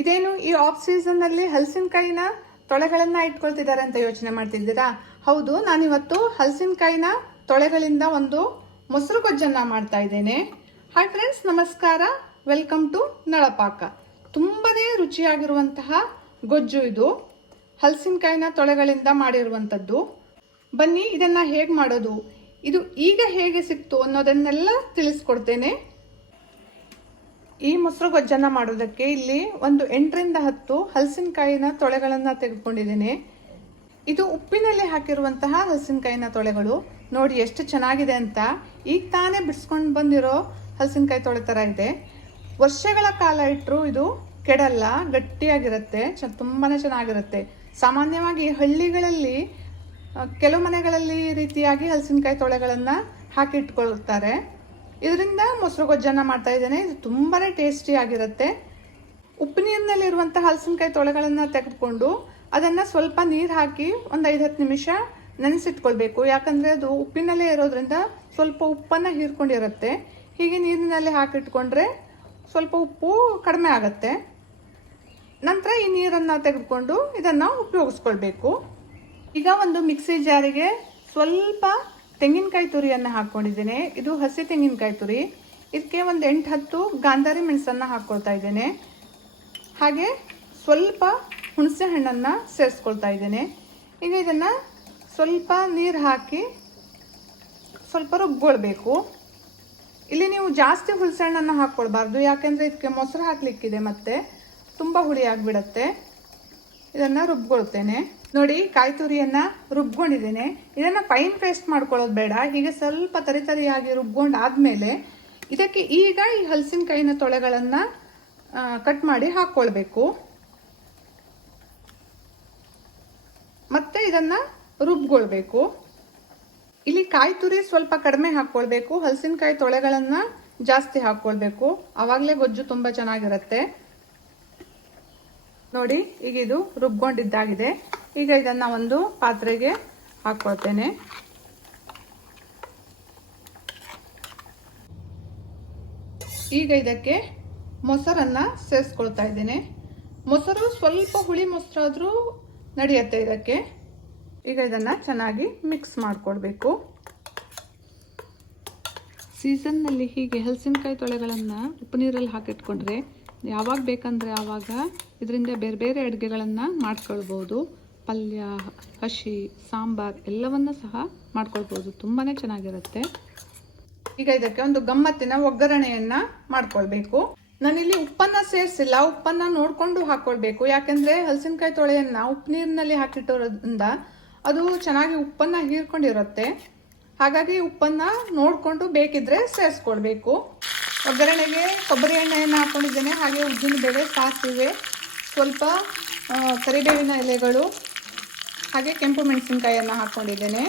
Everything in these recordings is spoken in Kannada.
ಇದೇನು ಈ ಆಫ್ ಸೀಸನ್ ಅಲ್ಲಿ ಹಲಸಿನಕಾಯಿನ ತೊಳೆಗಳನ್ನ ಇಟ್ಕೊಳ್ತಿದ್ದಾರೆ ಅಂತ ಯೋಚನೆ ಮಾಡ್ತಿದ್ದೀರಾ? ಹೌದು, ನಾನಿವತ್ತು ಹಲಸಿನಕಾಯಿನ ತೊಳೆಗಳಿಂದ ಒಂದು ಮೊಸರು ಗೊಜ್ಜನ್ನ ಮಾಡ್ತಾ ಇದ್ದೇನೆ. ಹಾಯ್ ಫ್ರೆಂಡ್ಸ್ ನಮಸ್ಕಾರ. Welcome to Nalapaka. ತುಂಬಾನೇ ರುಚಿಯಾಗಿರುವಂತಹ ಗೊಜ್ಜು ಇದು. ಹಲಸಿನಕಾಯಿನ ತೊಳೆಗಳಿಂದ ಮಾಡಿರುವಂಥದ್ದು. ಬನ್ನಿ, ಇದನ್ನ ಹೇಗೆ ಮಾಡೋದು? ಇದು ಈಗ ಹೇಗೆ ಸಿಕ್ತು ಅನ್ನೋದನ್ನೆಲ್ಲ ತಿಳಿಸ್ಕೊಡ್ತೇನೆ. ಈ ಮೊಸರು ಗೊಜ್ಜನ್ನ ಮಾಡೋದಕ್ಕೆ ಇಲ್ಲಿ ಒಂದು ಎಂಟರಿಂದ ಹತ್ತು ಹಲಸಿನಕಾಯಿನ ತೊಳೆಗಳನ್ನು ತೆಗೆದುಕೊಂಡಿದ್ದೇನೆ. ಇದು ಉಪ್ಪಿನಲ್ಲಿ ಹಾಕಿರುವಂತಹ ಹಲಸಿನಕಾಯಿನ ತೊಳೆಗಳು. ನೋಡಿ ಎಷ್ಟು ಚೆನ್ನಾಗಿದೆ ಅಂತ. ಈಗ ತಾನೇ ಬಿಡಿಸ್ಕೊಂಡು ಬಂದಿರೋ ಹಲಸಿನಕಾಯಿ ತೊಳೆ ಥರ ಇದೆ. ವರ್ಷಗಳ ಕಾಲ ಇಟ್ಟರು ಇದು ಕೆಡಲ್ಲ, ಗಟ್ಟಿಯಾಗಿರುತ್ತೆ, ಚ ತುಂಬಾ ಚೆನ್ನಾಗಿರುತ್ತೆ. ಸಾಮಾನ್ಯವಾಗಿ ಹಳ್ಳಿಗಳಲ್ಲಿ ಕೆಲವು ಮನೆಗಳಲ್ಲಿ ರೀತಿಯಾಗಿ ಹಲಸಿನಕಾಯಿ ತೊಳೆಗಳನ್ನು ಹಾಕಿಟ್ಕೊಳ್ತಾರೆ. ಇದರಿಂದ ಮೊಸರು ಗೊಜ್ಜನ್ನು ಮಾಡ್ತಾ ಇದ್ದೇನೆ. ಇದು ತುಂಬಾ ಟೇಸ್ಟಿ ಆಗಿರುತ್ತೆ. ಉಪ್ಪು ನೀರಿನಲ್ಲಿರುವಂಥ ಹಲಸಿನಕಾಯಿ ತೊಳೆಗಳನ್ನು ತೆಗೆದುಕೊಂಡು ಅದನ್ನು ಸ್ವಲ್ಪ ನೀರು ಹಾಕಿ ಒಂದು ಐದು ಹತ್ತು ನಿಮಿಷ ನೆನೆಸಿಟ್ಕೊಳ್ಬೇಕು. ಯಾಕಂದರೆ ಅದು ಉಪ್ಪಿನಲ್ಲೇ ಇರೋದ್ರಿಂದ ಸ್ವಲ್ಪ ಉಪ್ಪನ್ನು ಹೀರ್ಕೊಂಡಿರುತ್ತೆ. ಹೀಗೆ ನೀರಿನಲ್ಲಿ ಹಾಕಿಟ್ಕೊಂಡ್ರೆ ಸ್ವಲ್ಪ ಉಪ್ಪು ಕಡಿಮೆ ಆಗುತ್ತೆ. ನಂತರ ಈ ನೀರನ್ನು ತೆಗೆದುಕೊಂಡು ಇದನ್ನು ಉಪಯೋಗಿಸ್ಕೊಳ್ಬೇಕು. ಈಗ ಒಂದು ಮಿಕ್ಸಿ ಜಾರಿಗೆ ಸ್ವಲ್ಪ ತೆಂಗಿನಕಾಯಿ ತುರಿಯನ್ನು ಹಾಕ್ಕೊಂಡಿದ್ದೇನೆ ಇದು ಹಸಿ ತೆಂಗಿನಕಾಯಿ ತುರಿ. ಇದಕ್ಕೆ ಒಂದು ಎಂಟು ಹತ್ತು ಗಾಂಧಾರಿ ಮೆಣಸನ್ನು ಹಾಕ್ಕೊಳ್ತಾ ಇದ್ದೇನೆ. ಹಾಗೆ ಸ್ವಲ್ಪ ಹುಣಸೆ ಹಣ್ಣನ್ನು ಸೇರಿಸ್ಕೊಳ್ತಾ ಇದ್ದೇನೆ. ಈಗ ಇದನ್ನು ಸ್ವಲ್ಪ ನೀರು ಹಾಕಿ ಸ್ವಲ್ಪ ರುಬ್ಕೊಳ್ಬೇಕು. ಇಲ್ಲಿ ನೀವು ಜಾಸ್ತಿ ಹುಣಸೆ ಹಣ್ಣನ್ನು ಹಾಕ್ಕೊಳ್ಬಾರ್ದು ಯಾಕೆಂದರೆ ಇದಕ್ಕೆ ಮೊಸರು ಹಾಕಲಿಕ್ಕಿದೆ ಮತ್ತೆ ತುಂಬ ಹುಳಿ ಆಗಿಬಿಡತ್ತೆ. ಇದನ್ನು ರುಬ್ಕೊಳ್ತೇನೆ. ನೋಡಿ ಕಾಯಿ ತುರಿಯನ್ನು ರುಬ್ಕೊಂಡಿದ್ದೇನೆ. ಇದನ್ನು ಫೈನ್ ಪೇಸ್ಟ್ ಮಾಡ್ಕೊಳ್ಳೋದು ಬೇಡ. ಹೀಗೆ ಸ್ವಲ್ಪ ತರಿ ತರಿಯಾಗಿ ರುಬ್ಕೊಂಡಾದ್ಮೇಲೆ ಇದಕ್ಕೆ ಈಗ ಈ ಹಲಸಿನಕಾಯಿನ ತೊಳೆಗಳನ್ನು ಕಟ್ ಮಾಡಿ ಹಾಕ್ಕೊಳ್ಬೇಕು. ಮತ್ತೆ ಇದನ್ನ ರುಬ್ಕೊಳ್ಬೇಕು. ಇಲ್ಲಿ ಕಾಯಿ ತುರಿ ಸ್ವಲ್ಪ ಕಡಿಮೆ ಹಾಕ್ಕೊಳ್ಬೇಕು. ಹಲಸಿನಕಾಯಿ ತೊಳೆಗಳನ್ನ ಜಾಸ್ತಿ ಹಾಕ್ಕೊಳ್ಬೇಕು. ಆವಾಗಲೇ ಗೊಜ್ಜು ತುಂಬ ಚೆನ್ನಾಗಿರುತ್ತೆ. ನೋಡಿ, ಈಗ ಇದು ರುಬ್ಕೊಂಡಿದ್ದಾಗಿದೆ. ಈಗ ಇದನ್ನ ಒಂದು ಪಾತ್ರೆಗೆ ಹಾಕ್ಕೊಳ್ತೇನೆ ಈಗ ಇದಕ್ಕೆ ಮೊಸರನ್ನ ಸೇರಿಸ್ಕೊಳ್ತಾ ಇದ್ದೇನೆ. ಮೊಸರು ಸ್ವಲ್ಪ ಹುಳಿ ಮೊಸರಾದ್ರೂ ನಡೆಯುತ್ತೆ ಇದಕ್ಕೆ. ಈಗ ಇದನ್ನ ಚೆನ್ನಾಗಿ ಮಿಕ್ಸ್ ಮಾಡ್ಕೊಳ್ಬೇಕು. ಸೀಸನ್ನಲ್ಲಿ ಹೀಗೆ ಹಲಸಿನಕಾಯಿ ತೊಳೆಗಳನ್ನು ಉಪ್ಪು ನೀರಲ್ಲಿ ಹಾಕಿಟ್ಕೊಂಡ್ರೆ ಯಾವಾಗ ಬೇಕಂದರೆ ಆವಾಗ ಇದರಿಂದ ಬೇರೆ ಬೇರೆ ಅಡುಗೆಗಳನ್ನು ಮಾಡ್ಕೊಳ್ಬೋದು. ಪಲ್ಯ ಹಸಿ ಸಾಂಬಾರ್ ಎಲ್ಲವನ್ನು ಸಹ ಮಾಡ್ಕೊಳ್ಬೋದು. ತುಂಬಾ ಚೆನ್ನಾಗಿರುತ್ತೆ. ಈಗ ಇದಕ್ಕೆ ಒಂದು ಗಮ್ಮತ್ತಿನ ಒಗ್ಗರಣೆಯನ್ನು ಮಾಡ್ಕೊಳ್ಬೇಕು. ನಾನಿಲ್ಲಿ ಉಪ್ಪನ್ನ ಸೇರಿಸಿಲ್ಲ. ಉಪ್ಪನ್ನ ನೋಡ್ಕೊಂಡು ಹಾಕ್ಕೊಳ್ಬೇಕು ಯಾಕೆಂದರೆ ಹಲಸಿನಕಾಯಿ ತೊಳೆಯನ್ನ ಉಪ್ಪು ನೀರಿನಲ್ಲಿ ಹಾಕಿಟ್ಟಿರೋದ್ರಿಂದ ಅದು ಚೆನ್ನಾಗಿ ಉಪ್ಪನ್ನ ಹೀರ್ಕೊಂಡಿರುತ್ತೆ. ಹಾಗಾಗಿ ಉಪ್ಪನ್ನ ನೋಡ್ಕೊಂಡು ಬೇಕಿದ್ರೆ ಸೇರಿಸ್ಕೊಳ್ಬೇಕು. ಒಗ್ಗರಣೆಗೆ ಕೊಬ್ಬರಿ ಎಣ್ಣೆಯನ್ನು ಹಾಕೊಂಡಿದ್ದೇನೆ. ಹಾಗೆ ಉದ್ದಿನ ಬೇಳೆ, ಸಾಸಿವೆ, ಸ್ವಲ್ಪ ಕರಿಬೇವಿನ ಎಲೆಗಳು, ಹಾಗೆ ಕೆಂಪು ಮೆಣಸಿನಕಾಯಿಯನ್ನು ಹಾಕ್ಕೊಂಡಿದ್ದೇನೆ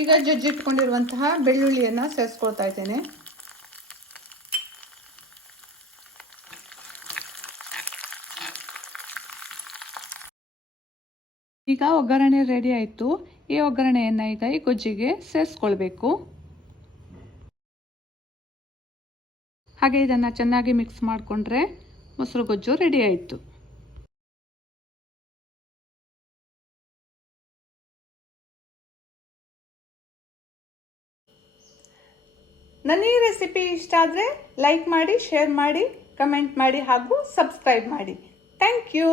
ಈಗ ಜಜ್ಜಿಟ್ಕೊಂಡಿರುವಂತಹ ಬೆಳ್ಳುಳ್ಳಿಯನ್ನು ಸೇರಿಸ್ಕೊಳ್ತಾ ಇದ್ದೇನೆ. ಈಗ ಒಗ್ಗರಣೆ ರೆಡಿ ಆಯಿತು. ಈ ಒಗ್ಗರಣೆಯನ್ನು ಈಗ ಈ ಗೊಜ್ಜಿಗೆ ಸೇರಿಸ್ಕೊಳ್ಬೇಕು. ಹಾಗೆ ಇದನ್ನು ಚೆನ್ನಾಗಿ ಮಿಕ್ಸ್ ಮಾಡಿಕೊಂಡ್ರೆ ಮೊಸರು ಗೊಜ್ಜು ರೆಡಿ ಆಯಿತು. ನನ್ನ ಈ ರೆಸಿಪಿ ಇಷ್ಟ ಆದರೆ ಲೈಕ್ ಮಾಡಿ ಶೇರ್ ಮಾಡಿ ಕಮೆಂಟ್ ಮಾಡಿ ಹಾಗೂ ಸಬ್ಸ್ಕ್ರೈಬ್ ಮಾಡಿ. Thank you